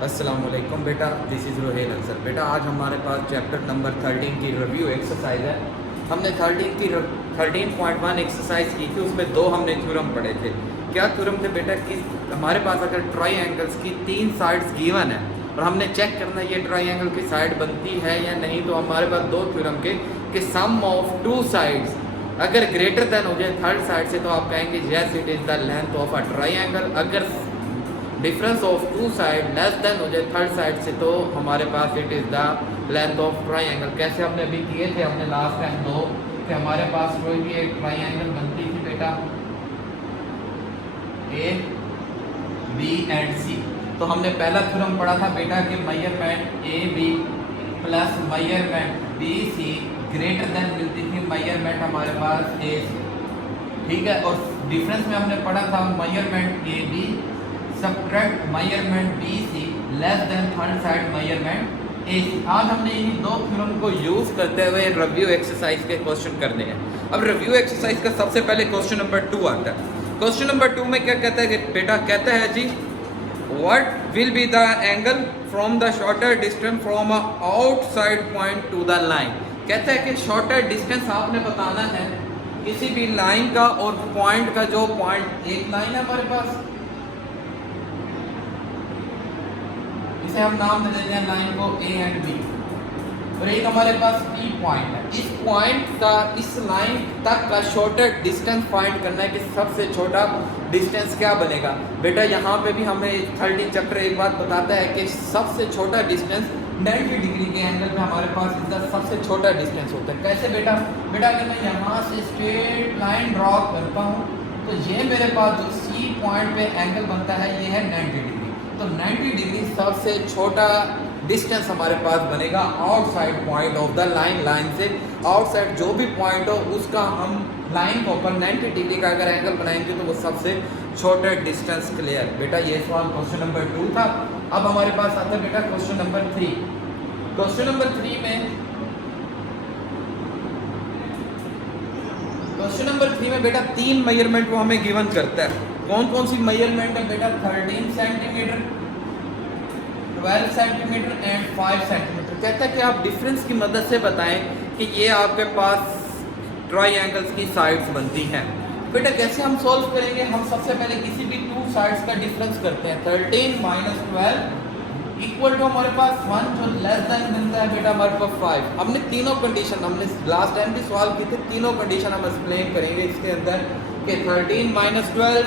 अस्सलाम वालेकुम बेटा, दिस इज़ रोहेल अंसर। बेटा आज हमारे पास चैप्टर नंबर 13 की रिव्यू एक्सरसाइज है। हमने 13.1 एक्सरसाइज की थी, उसमें दो हमने थ्योरम पढ़े थे। क्या थ्योरम थे बेटा? कि हमारे पास अगर ट्राइंगल्स की 3 साइड्स गिवन है और हमने चेक करना ये ट्राइंगल की साइड बनती है या नहीं, तो हमारे पास दो थ्योरम के कि सम ऑफ टू साइड्स अगर ग्रेटर देन हो जाए थर्ड साइड से, तो आप कहेंगे yes it is the length of a triangle. अगर difference of two side less than हो जाए थर्ड साइड से, तो हमारे पास it is the length of triangle. कैसे हमने अभी किए थे, हमने लास्ट टाइम दो कि हमारे पास कोई भी एक ट्राइंगल बनती थी बेटा ए बी एंड सी। तो हमने पहला थ्योरम पढ़ा था बेटा कि measurement A B plus measurement B C greater than मिलती थी मेजरमेंट हमारे पास ए सी, ठीक है। और डिफरेंस में हमने पढ़ा था measurement A B subtract measurement B C less than third side measurement A C. आज हमने इन्हीं दो थ्योरम को यूज़ करते हुए रिव्यू एक्सरसाइज के क्वेश्चन करने हैं। अब रिव्यू एक्सरसाइज का सबसे पहले क्वेश्चन नंबर 2 आता है। क्वेश्चन नंबर 2 में क्या कहता है कि बेटा कहता है जी what will be the angle from the shorter distance from a outside point to the line. कहता है कि शॉर्टर डिस्टेंस आपने बताना है किसी भी लाइन का, और पॉइंट का जो पॉइंट एक लाइन है हमारे पास, इसे हम नाम दे देते हैं लाइन को ए एंड बी, और एक हमारे पास पी पॉइंट है। इस पॉइंट का इस लाइन तक का शॉर्टर डिस्टेंस फाइंड करना है कि सबसे छोटा डिस्टेंस क्या बनेगा। बेटा यहाँ पे भी हमें 13 चैप्टर एक बात बताता है कि सबसे छोटा डिस्टेंस 90 डिग्री के एंगल पे हमारे पास इसका सबसे छोटा डिस्टेंस होता है। कैसे बेटा? बेटा अगर मैं यहाँ से स्ट्रेट लाइन ड्रॉ करता हूँ तो ये मेरे पास जो सी पॉइंट पे एंगल बनता है ये है 90 डिग्री। तो 90 डिग्री सबसे छोटा डिस्टेंस हमारे पास बनेगा outside point of the line. Line से आउटसाइड जो भी पॉइंट हो उसका हम लाइन के ऊपर 90 डिग्री का अगर एंगल बनाएंगे तो वो सबसे छोटा डिस्टेंस। क्लियर बेटा? ये सवाल क्वेश्चन नंबर 2 था। अब हमारे पास आता है बेटा क्वेश्चन नंबर 3। क्वेश्चन नंबर 3 में बेटा 3 मेजरमेंट वो हमें गिवन करता है। कौन कौन सी मेजरमेंट है बेटा? 13 सेंटीमीटर, 12 सेंटीमीटर एंड 5 सेंटीमीटर। कहता है कि आप डिफरेंस की मदद से बताएं कि ये आपके पास ट्राइंगल्स की साइड्स बनती हैं। बेटा कैसे हम सॉल्व करेंगे? हम सबसे पहले किसी भी टू साइड्स का डिफरेंस करते हैं। 13 माइनस 12 इक्वल टू हमारे पास 1 जो लेस देन मिलता है बेटा हमारे पास 5। हमने तीनों कंडीशन, हमने लास्ट टाइम भी सवाल किए थे, तीनों कंडीशन हम एक्सप्लेन करेंगे इसके अंदर कि 13 minus 12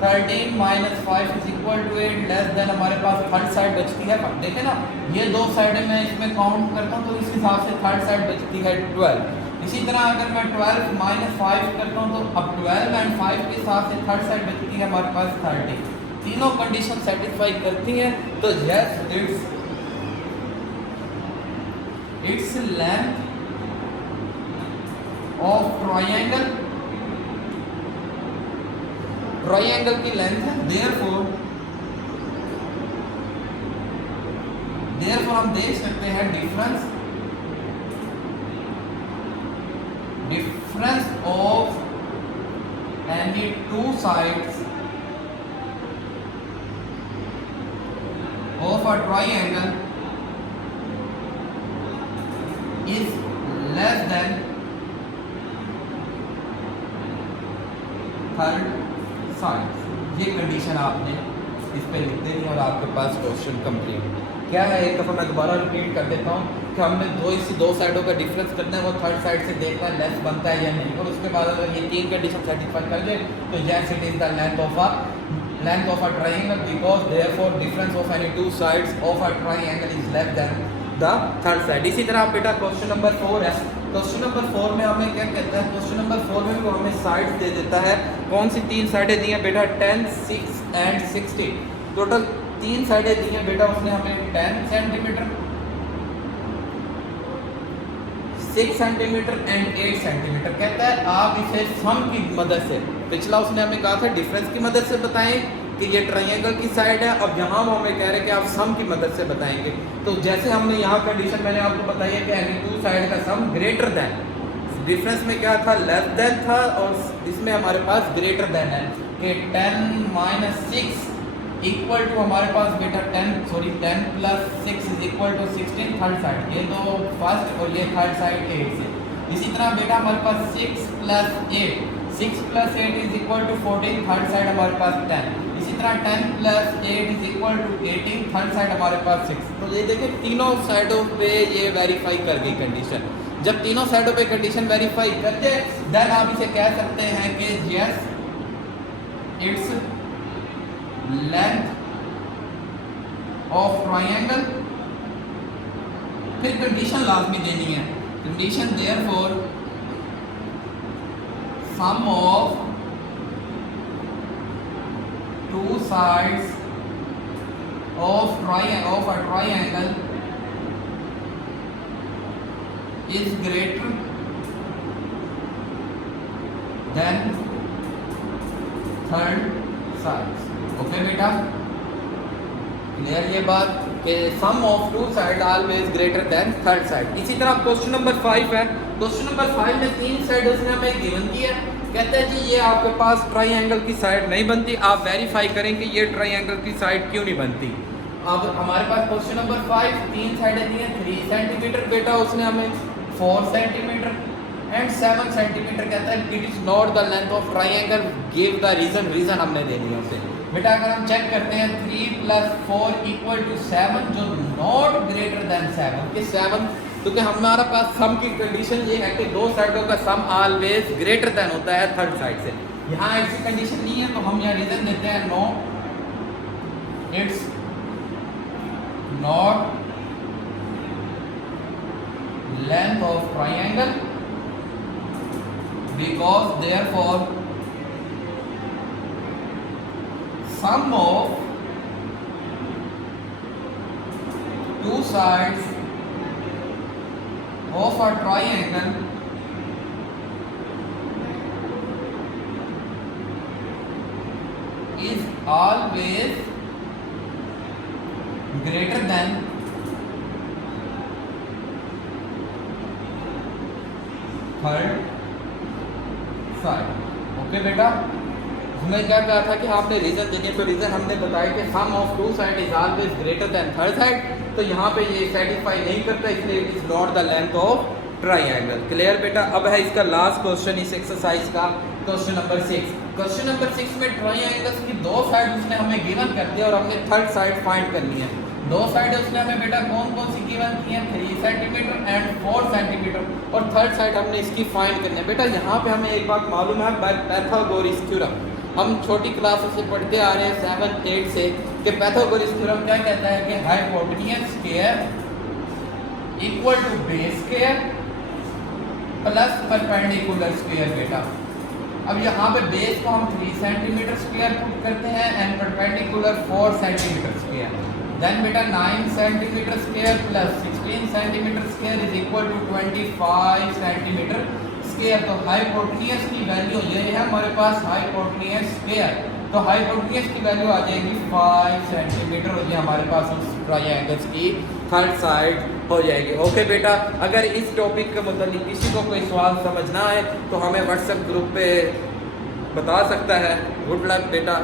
13 minus 5 is equal to 8 less than हमारे पास थर्ड साइड बचती है। देखें ना, ये दो साइडें मैं इसमें काउंट करता हूँ तो इस हिसाब से थर्ड साइड बचती है 12। इसी तरह अगर मैं 12 माइनस 5 करता हूँ तो अब 12 एंड 5 के हिसाब से थर्ड साइड बचती है हमारे पास 30। तीनों कंडीशन सेटिस्फाई करती हैं तो yes it's length of triangle की लेंथ है। देयरफॉर हम देख सकते हैं difference of any two sides of a triangle is less than third side. ये कंडीशन आपने इस पे लिख देनी और आपके पास क्वेश्चन कंप्लीट। क्या है, एक दफ़ा मैं दोबारा रिपीट कर देता हूँ कि हमने दो साइडों का डिफरेंस करना है, वो थर्ड साइड से देखना है लेस बनता है या नहीं, और उसके बाद अगर ये 3 कंडीशन सेटिस्फाई कर जाए तो yes it is the length of a triangle because therefore difference of any two sides of a triangle is less than the third side. इसी तरह बेटा क्वेश्चन नंबर 4 है। क्वेश्चन नंबर 4 में हमें क्या कहता है? क्वेश्चन नंबर 4 में वो हमें साइड्स दे देता है। कौन सी 3 साइडें दी हैं बेटा? 10, 6 एंड 60। टोटल 3 साइडें दी हैं बेटा उसने हमें 10 सेंटीमीटर, 6 सेंटीमीटर एंड 8 सेंटीमीटर। कहता है आप इसे सम की मदद से, पिछला उसने हमें कहा था डिफरेंस की मदद से बताएं कि ये ट्राइंगल की साइड है, अब यहाँ वो हमें कह रहे हैं कि आप सम की मदद से बताएंगे। तो जैसे हमने यहाँ कंडीशन मैंने आपको बताई है कि एनी टू साइड का सम ग्रेटर देन, डिफरेंस में क्या था? लेस देन था, और इसमें हमारे पास ग्रेटर देन है कि 10 माइनस 6 इक्वल टू हमारे पास बेटा 10 plus 6 is equal to 16 third side, ये तो फर्स्ट और ये थर्ड साइड 8 से। इसी तरह बेटा हमारे पास 6 plus 8 is equal to 14 third side हमारे पास 10। इसी तरह 10 plus 8 is equal to 18 third side हमारे पास 6। तो ये देखिए तीनों साइडों पे ये वेरीफाई कर गई कंडीशन। जब तीनों साइडों पे कंडीशन वेरीफाई करते देन आप इसे कह सकते हैं कि yes it's length of triangle. फिर कंडीशन लाजमी देनी है, condition therefore sum of two sides of a triangle is greater than third sides। Okay बेटा, क्लियर ये बात कि sum of two side always greater than third side. इसी तरह क्वेश्चन नंबर 5 है। क्वेश्चन नंबर 5 में 3 साइड उसने हमें गिवन की है। कहते हैं जी ये आपके पास ट्रायंगल की साइड नहीं बनती, आप वेरीफाई करें कि ये ट्रायंगल की साइड क्यों नहीं बनती। अब हमारे पास क्वेश्चन नंबर 5 3 साइडें दी हैं, 3 सेंटीमीटर बेटा उसने हमें 4 सेंटीमीटर एंड 7 सेंटीमीटर। कहता है it is not the length of triangle, give the reason हमने देनी है उसे। बेटा अगर हम चेक करते हैं 3 प्लस 4 इक्वल टू 7 जो नॉट ग्रेटर देन 7 के 7, क्योंकि हमारे पास सम की कंडीशन ये है कि दो साइडों का सम ऑलवेज ग्रेटर देन होता है थर्ड साइड से। यहाँ ऐसी कंडीशन नहीं है तो हम यहाँ रीजन देते हैं no it's not length of triangle because therefore sum of two sides of a triangle is always greater than third side। Okay बेटा, हमने क्या कहा था कि आपने रीजन देने तो रीजन हमने बताया कि sum of two side is always greater than third side. तो यहाँ पे ये सेटिस्फाई नहीं करता, इसलिए it is not the length of triangle. Clear बेटा। अब है इसका लास्ट क्वेश्चन इस एक्सरसाइज का, क्वेश्चन नंबर 6। क्वेश्चन नंबर 6 में ट्रायंगल्स की दो साइड उसने हमें गिवन कर दिया और हमने थर्ड साइड फाइंड करनी है। दो साइड उसने हमें बेटा कौन कौन सी गिवन की है, 3 सेंटीमीटर एंड 4 सेंटीमीटर, और थर्ड साइड हमने इसकी फाइंड करनी है। बेटा यहाँ पे हमें एक बात मालूम है पाइथागोरस थ्योरम, हम छोटी क्लासों से पढ़ते आ रहे हैं 7 8 से, कि पाइथागोरस थ्योरम क्या कहता है कि hypotenuse square equal to base square plus perpendicular square. बेटा अब यहाँ पे बेस को हम 3 सेंटीमीटर स्क्वायर पुट करते हैं and perpendicular 4 centimetre square. Then बेटा 9 centimetre square plus 16 centimetre square is equal to 25 centimetre square. तो हाइपोटेन्यूज की वैल्यू ये है हमारे पास हाइपोटेन्यूज स्क्वायर, तो हाइपोटेन्यूज की वैल्यू आ जाएगी 5 सेंटीमीटर और ये हमारे पास उस ट्रायंगल्स की थर्ड साइड हो जाएगी। ओके बेटा, अगर इस टॉपिक के मतलब किसी को कोई सवाल समझना है तो हमें व्हाट्सएप ग्रुप पे बता सकता है। गुड लक बेटा।